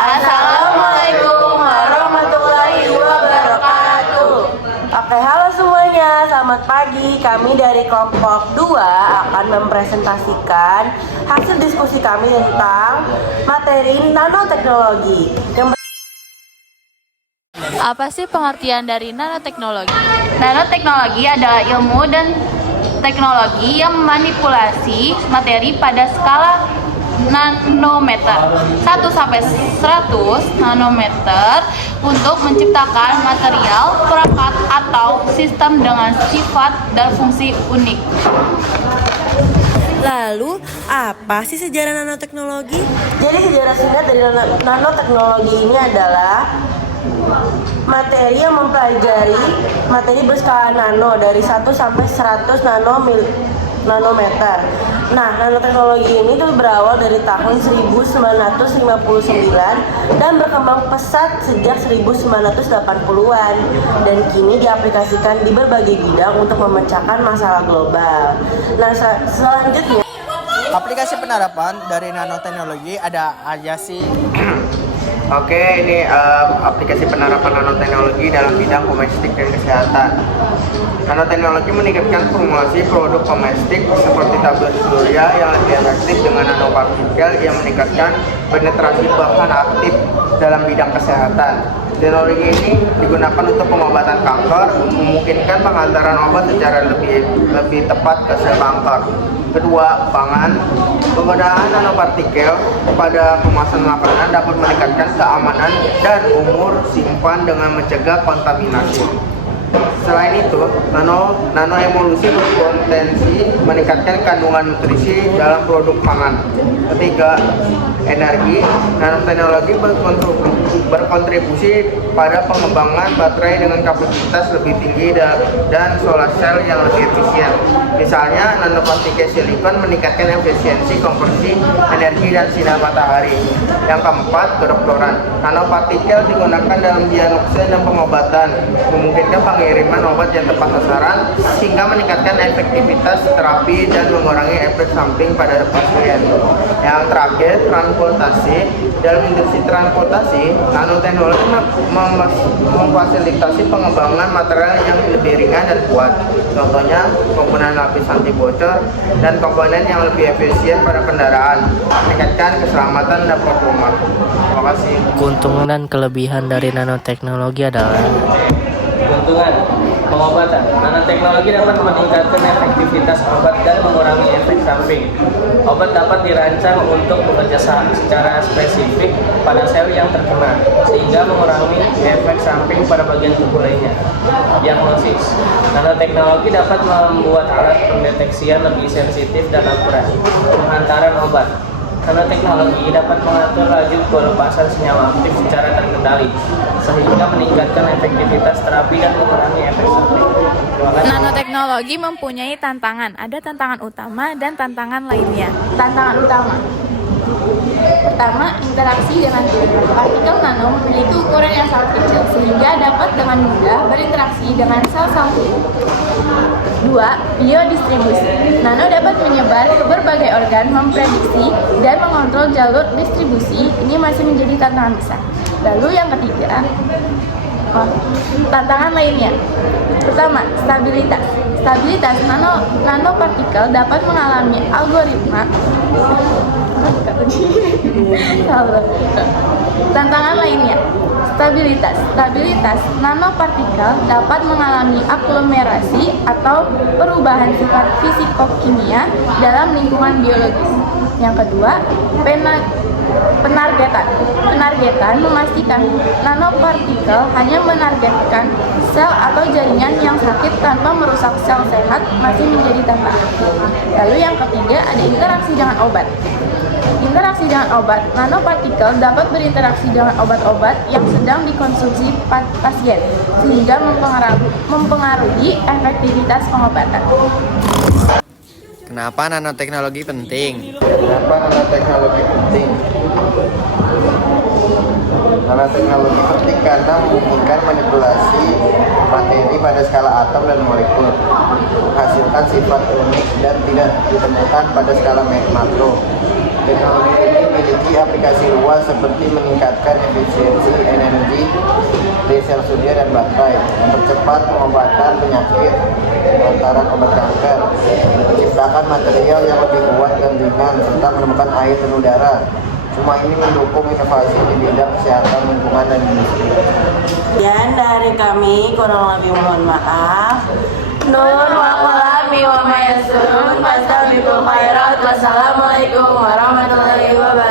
Assalamualaikum warahmatullahi wabarakatuh. Oke, halo semuanya, selamat pagi. Kami dari kelompok 2 akan mempresentasikan hasil diskusi kami tentang materi nanoteknologi. Apa sih pengertian dari nanoteknologi? Nanoteknologi adalah ilmu dan teknologi yang memanipulasi materi pada skala nanometer 1 sampai 100 nanometer untuk menciptakan material, perangkat, atau sistem dengan sifat dan fungsi unik. Lalu, apa sih sejarah nanoteknologi? Jadi sejarah singkat dari nanoteknologi ini adalah materi yang mempelajari materi berskala nano dari 1 sampai 100 nanometer. Nah, nanoteknologi ini tuh berawal dari tahun 1959 dan berkembang pesat sejak 1980-an dan kini diaplikasikan di berbagai bidang untuk memecahkan masalah global. Nah, selanjutnya aplikasi penerapan dari nanoteknologi ada aja sih. Oke, ini aplikasi penerapan nanoteknologi dalam bidang domestik dan kesehatan. Nanoteknologi meningkatkan formulasi produk domestik seperti tablet surya yang lebih efektif dengan nanopartikel yang meningkatkan penetrasi bahan aktif dalam bidang kesehatan. Teknologi ini digunakan untuk pengobatan kanker, memungkinkan pengantaran obat secara lebih tepat ke sel kanker. Kedua, pangan. Penggunaan nanopartikel pada kemasan makanan dapat meningkatkan keamanan dan umur simpan dengan mencegah kontaminasi. Selain itu, nanoemulsi berpotensi meningkatkan kandungan nutrisi dalam produk pangan. Ketiga, energi. Nanoteknologi berkontribusi pada pengembangan baterai dengan kapasitas lebih tinggi dan solar cell yang lebih efisien. Misalnya, nanopartikel silikon meningkatkan efisiensi konversi energi dan sinar matahari. Yang keempat, kedokteran. Nanopartikel digunakan dalam diagnosa dan pengobatan, memungkinkan pengiriman obat yang tepat sasaran sehingga meningkatkan efektivitas terapi dan mengurangi efek samping pada pasien. Yang terakhir, transportasi. Dalam industri transportasi, nanoteknologi memfasilitasi pengembangan material yang lebih ringan dan kuat. Contohnya, penggunaan lapis anti bocor dan komponen yang lebih efisien pada kendaraan, meningkatkan keselamatan dan performa. Terima kasih. Keuntungan dan kelebihan dari nanoteknologi adalah keuntungan pengobatan. Nanoteknologi dapat meningkatkan efektivitas obat dan mengurangi efek samping. Obat dapat dirancang untuk bekerja secara spesifik pada sel yang terkena, sehingga mengurangi efek samping pada bagian tubuh lainnya. Diagnosis. Nanoteknologi dapat membuat alat pendeteksian lebih sensitif dan akurat. Pengantaran obat. Nanoteknologi dapat mengatur laju pelepasan senyawa aktif secara terkendali, sehingga meningkatkan efektivitas terapi dan mengurangi efek samping. Nanoteknologi mempunyai tantangan. Ada tantangan utama dan tantangan lainnya. Tantangan utama. Pertama, interaksi dengan tubuh. Partikel nano memiliki ukuran yang sangat kecil sehingga dapat dengan mudah berinteraksi dengan sel-sel tubuh. Dua, biodistribusi. Nano dapat menyebar ke berbagai organ, memprediksi dan mengontrol jalur distribusi. Ini masih menjadi tantangan besar. Lalu yang ketiga, tantangan lainnya. Pertama, stabilitas. Stabilitas nanopartikel dapat mengalami algoritma. Tantangan lainnya. Stabilitas nanopartikel dapat mengalami aglomerasi atau perubahan sifat fisikokimia dalam lingkungan biologis. Yang kedua, penargetan memastikan nanopartikel hanya menargetkan sel atau jaringan yang sakit tanpa merusak sel sehat masih menjadi tantangan. Lalu yang ketiga, ada interaksi dengan obat. Interaksi dengan obat. Nanopartikel dapat berinteraksi dengan obat-obat yang sedang dikonsumsi pasien sehingga mempengaruhi efektivitas pengobatan. Kenapa nanoteknologi penting? Kenapa nanoteknologi penting? Nanoteknologi penting karena memungkinkan manipulasi materi pada skala atom dan molekul, menghasilkan sifat unik dan tidak ditemukan pada skala makro. Teknologi ini memiliki aplikasi luas seperti meningkatkan efisiensi energi dari sel surya dan baterai, mempercepat pengobatan penyakit lantaran obat kanker, menciptakan material yang lebih kuat dan ringan, serta menemukan air dan udara. Semua ini mendukung inovasi di bidang kesehatan, lingkungan, dan industri. Sekian dari kami, kurang lebih mohon maaf. Nun wa qalami wa ma yasurun, fastabiqul khairat. Wassalamualaikum warahmatullahi wabarakatuh.